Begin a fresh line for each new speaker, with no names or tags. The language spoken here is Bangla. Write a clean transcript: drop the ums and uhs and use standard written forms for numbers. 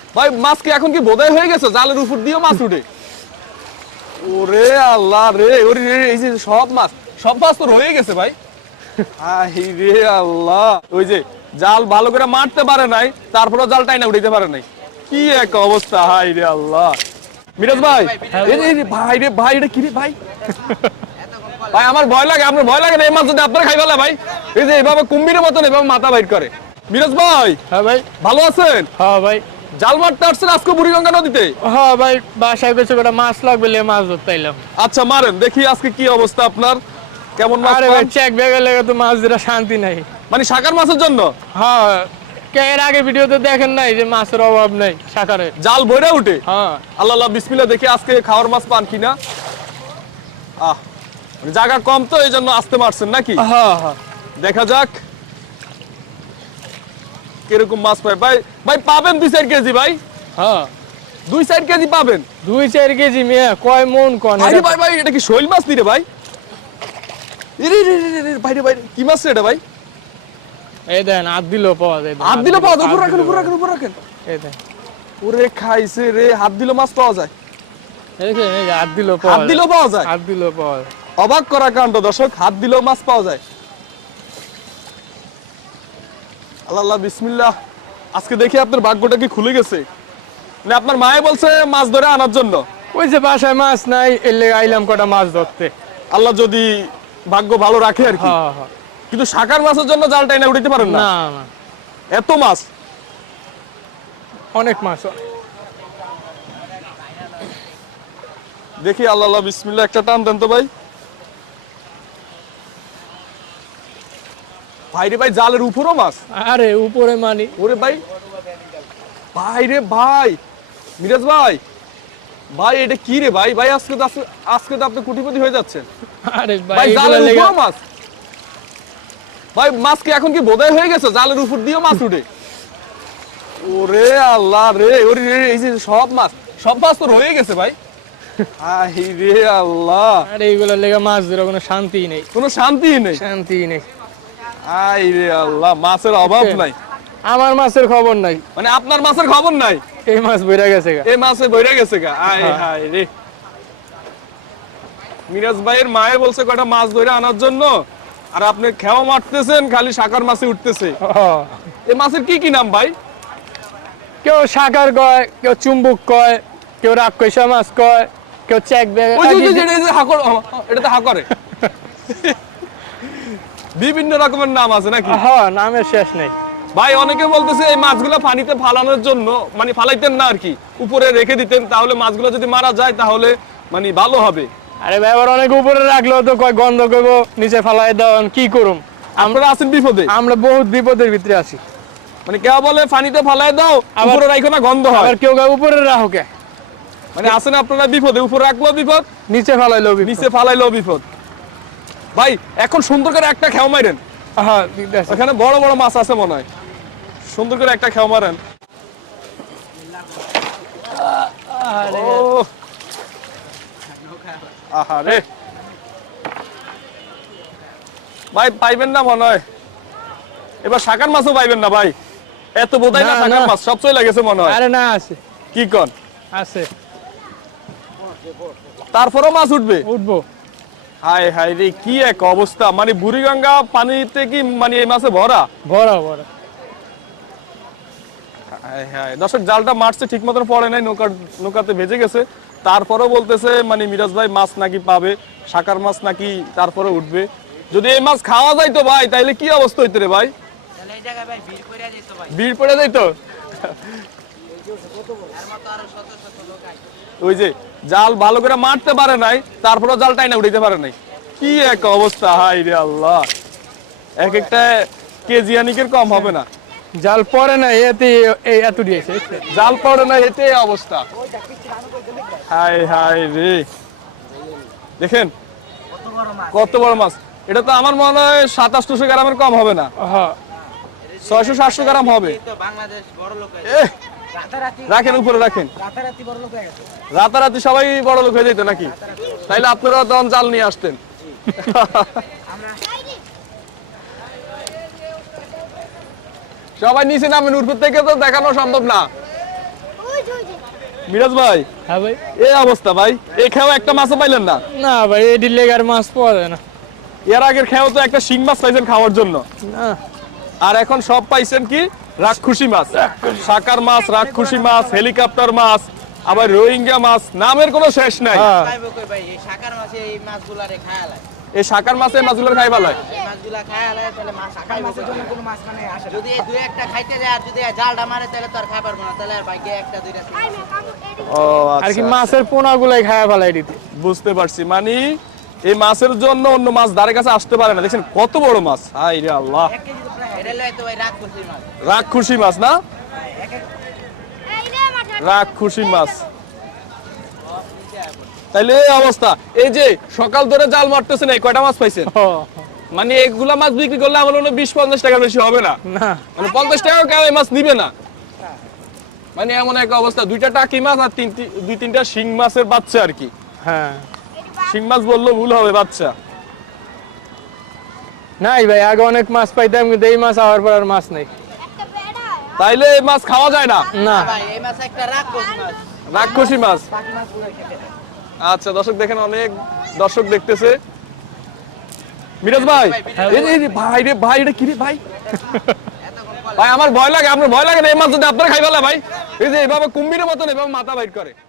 ভাই মাছ কি এখন কি বোধাই হয়ে গেছে? জালের উপর দিয়েও মাছ উঠে? ওরে আল্লাহ রে, ওরে এই যে সব মাছ তো রয়ে গেছে ভাই। হাই রে আল্লাহ, ওই যে জাল ভালো করে মারতে পারে নাই, তারপরে জাল টাইনা উঠাইতে পারে নাই। কি এক অবস্থা, হাই রে আল্লাহ। মিরাজ ভাই, ভাই রে ভাই, এটা কি রে ভাই? ভাই আমার ভয় লাগে, আপনার ভয় লাগে না? এই মাছ যদি আপনারা খাই ফেলে ভাই, এই যে এভাবে কুম্ভীরের মতন এভাবে মাথা বাইর করে। মিরাজ ভাই,
হ্যাঁ ভাই।
ভালো আছেন?
হ্যাঁ ভাই।
জাল মারতে আসছেন আজকে বুড়িগঙ্গা নদীতে?
হ্যাঁ ভাই, বাসায় কিছু একটা মাছ লাগবে, মাছ ধরতে এলাম।
আচ্ছা মারেন দেখি আজকে কি অবস্থা আপনার, কেমন মাছ
আরে
পান?
ভাই, চেক ব্যাগে লেগে তো মাছ ধরা শান্তি নাই।
মানে শাকার মাছের জন্য?
হ্যাঁ, এর আগে ভিডিওতে দেখেন নাই যে মাছের অভাব নাই শাকারে,
জাল বইরা উঠে?
হ্যাঁ।
আল্লাহ আল্লাহ বিসমিল্লাহ, দেখি আজকে খাওয়ার মাছ পান কিনা। মানে জায়গা কম তো এই জন্য আসতে মারছেন নাকি?
হ্যাঁ হ্যাঁ,
দেখা যাক কিরকম মাছ পাই। ভাই ভাই পাবেন 2-4 কেজি ভাই?
হ্যাঁ
2-4 কেজি পাবেন?
2-4 কেজি মেয়ে কয় মন কোন?
ভাই ভাই ভাই, এটা কি শৈল মাছ নি রে ভাই? ভাই রে ভাই, কি মাছ রে এটা ভাই?
এই দেন, হাত দিলেও পাওয়া যায়।
হাত দিলে পাওয়া যায়? উপর রাখেন উপর রাখেন উপর রাখেন।
এই দেন,
ওরে খাইছে রে, হাত দিলে মাছ পাওয়া যায়?
দেখেন এই যে হাত দিলেও পাওয়া
হাত
যায়।
দিলেও পাওয়া যায়?
হাত দিলেও পাওয়া যায়।
অবাক করা কাণ্ড দর্শক, হাত দিলেও মাছ পাওয়া যায়। আল্লাহ আল্লাহ বিসমিল্লাহ, আজকে দেখি আপনার ভাগ্যটা কি খুলে গেছে। মানে আপনার মায়ে বলছে মাছ ধরে আনার জন্য?
ওই যে বাসায় মাছ নাই, এর লেগে আইলাম কটা মাছ ধরতে।
আল্লাহ যদি ভাগ্য ভালো রাখে আর কি।
হ্যাঁ হ্যাঁ।
কিন্তু শাকার মাছের জন্য জাল টাইনা উঠাইতে পারেন না?
না না,
এত মাছ?
অনেক মাছ।
দেখি আল্লাহ আল্লাহ বিসমিল্লাহ, একটা টান দেন তো ভাই। ভাই রে ভাই, জালের উপরও মাছ?
আরে উপরে মানি।
ওরে ভাই, ভাই রে ভাই, মিরাজ ভাই, ভাই এটা কি রে ভাই? ভাই আজকে তো আপনি কোটিপতি হয়ে যাচ্ছেন।
আরে
ভাই
ভাই,
জালের উপরও মাছ? ভাই মাছ কি এখন কি বোধাই হয়ে গেছে? জালের উপর দিয়েও মাছ উঠে? ওরে আল্লাহ রে, ওরে এই যে সব মাছ তো রয়ে গেছে ভাই। হাই রে আল্লাহ,
আরে এইগুলোর লেগে মাছ ধরে কোনো শান্তি নেই।
কোনো শান্তি নেই?
শান্তি নেই।
হাই রে আল্লাহ, মাছের অভাব নাই।
আমার মাছের খবর নাই,
মানে আপনার মাছের খবর নাই?
এই মাছ বইরা গেছে গা।
এই মাছে বইরা গেছে গা? হাই হাই রে। মিরাজ ভাইয়ের মায়ে বলছে কয়টা মাছ ধরে আনার জন্য, আর আপনি খেওয়া মারতেছেন, খালি শাকার মাছে উঠতেছে। এই মাছের কি কি নাম ভাই?
কেউ শাকার কয়, কেউ চুম্বুক কয়, কেউ রাক্ষসা মাছ কয়, কেউ চেক ব্যাগ।
ওই যে এটা যে হাকর, এটা তো হাকরে। বিভিন্ন রকমের নাম আছে নাকি?
হ্যাঁ, নামের শেষ নেই
ভাই অনেকে বলতেছে এই মাছগুলো পানিতে ফালানোর জন্য, মানে ফালাইতেন না আর কি, উপরে রেখে দিতেন, তাহলে মাছগুলো যদি মারা যায় তাহলে মানে ভালো হবে।
আরে ভাই, আবার অনেক উপরে রাখলেও তো কয় গন্ধ করবো, নিচে ফালাই দাও, কি করুম?
আপনারা আছেন বিপদে?
আমরা বহুত বিপদের ভিতরে আছি।
মানে কেউ বলে পানিতে ফালাই দাও, উপরে রাখো না, গন্ধ হয়।
আবার কেউ কয় উপরে রাখো কে?
মানে আছেন আপনারা বিপদে, উপরে রাখলেও বিপদ,
নিচে ফালাইলেও
নিচে ফালাইলেও বিপদ। ভাই এখন সুন্দর করে একটা খেও মারেন।
হ্যাঁ,
এখানে বড় বড় মাছ আছে মনে হয়, সুন্দর করে একটা খেও মারেন। আহারে ভাই, পাইবেন না মনে হয় এবার। শাকার মাছও পাইবেন না ভাই, এত বোধাই না শাকার মাছ সব চলে গেছে মনে হয়।
আরে না, আছে।
কি কন?
আছে,
তারপরও মাছ উঠবে?
উঠবো।
হাই হাই রে, কি এক অবস্থা। মানে বুড়িগঙ্গা পানিতে কি মানে এই মাছে ভরা?
ভরা ভরা।
হাই হাই দর্শক, জালটা মারছে ঠিক মতন পড়ে নাই, নৌকাতে ভেজে গেছে। তারপরও বলতেছে মানে মিরাজ ভাই মাছ নাকি পাবে, শাকার মাছ নাকি তারপরে উঠবে। যদি এই মাছ খাওয়া যায় তো ভাই, তাইলে কি অবস্থা হইতে রে ভাই? ভিড় পড়ে যাইতো। ওই যে জাল ভালো করে মারতে পারে নাই, তারপরে জাল টাইনা উঠাইতে পারে নাই। কি এক অবস্থা, হাই রে আল্লাহ। এক একটা কেজি আনিকের কম হবে না।
জাল পড়ে না, এতে এত দিয়েছে।
জাল পড়ে না, এতে অবস্থা। হাই হাই রে, দেখেন কত বড় মাছ। এটা তো আমার মনে হয় 2700 গ্রামের কম হবে না। 600-700 গ্রাম হবে। রাখেন উপরে রাখেন, রাতারাতি সবাই বড় লোক হয়ে যেত নাকি? তাইলে আপনারা তখন জাল নিয়ে আসতেন। সবাই নিচে নামেন, উপর থেকে তো দেখানো সম্ভব না। মিরাজ ভাই
হ্যাঁ ভাই।
এই অবস্থা ভাই, এই খেয়েও একটা মাছও পাইলেন না।
না ভাই, এটি লেগার মাছ পাওয়া যায় না।
এর আগের খেয়েও তো একটা শিং মাছ পাইছেন খাওয়ার জন্য,
না
আর এখন সব পাইছেন কি রাক্ষুসী মাছ, শাকার মাছ, রাক্ষুসী মাছ, হেলিকপ্টার মাছ, আবার রোহিঙ্গা মাছ, নামের কোনো শেষ নাই।
হ্যাঁ।
খাইবো কই ভাই, এই শাকার মাছে এই মাছগুলারে খায়ালায়।
এই শাকার মাছে মাছগুলোর খাই ভালো হয়।
এই মাছগুলা খায়ালায় তাহলে মাছ খাইবো কই? জন্য কোনো মাছ মানে আসে যদি এই দুই একটা খাইতে যায় আর যদি জালটা মারে তাহলে তো আর খাই পারবো না, তাহলে আর ভাগ্যে একটা দুইটা
ও
আর কি
আচ্ছা,
মাছের পোনা গুলাই খায়া ফেলাই দিতে।
বুঝতে পারছি। মানে এই মাছের জন্য অন্য মাছ ধারে কাছে আসতে পারে না। দেখছেন কত বড় মাছ, হাই রে আল্লাহ।
এক কেজি তো প্রায় এটা লয় তো ভাই রাগ করছি মাছ।
রাক্ষুসী মাছ না, রাক্ষুসী মাছ। তাইলে এই অবস্থা, এই যে সকাল ধরে জাল মারতেছেন, এই কয়টা মাছ পাইছেন?
ও,
মানে এগুলা মাছ বিক্রি করলে আমার মনে হয় 20-50 টাকার বেশি হবে না।
না
মানে 50 টাকাও কেউ এই মাছ নিবে না। মানে এমন একটা অবস্থা, দুইটা টাকি মাছ আর দুই তিনটা শিং মাছের বাচ্চা আর কি।
হ্যাঁ
শিং মাছ বললেও ভুল হবে, বাচ্চা।
নাই ভাই, আগে অনেক মাছ পাইতাম কিন্তু এই মাছ আওয়ার পর আর মাছ নেই।
তাইলে এই মাছ খাওয়া যায় না,
না
ভাই এই মাছ একটা রাগ করছি মাছ,
রাক্ষসী মাছ।
বাকি মাছগুলো খেতে হয়।
আচ্ছা দর্শক দেখেন, অনেক দর্শক দেখতেছে। মিরাজ ভাই, এই যে ভাই রে ভাই, এটা কি রে ভাই? ভাই আমার ভয় লাগে, আপনার ভয় লাগে না এই মাছ যদি আপনারা খাই ফেলে ভাই? এই যে এইভাবে কুম্ভীরের মতন এভাবে মাথা বাইর করে।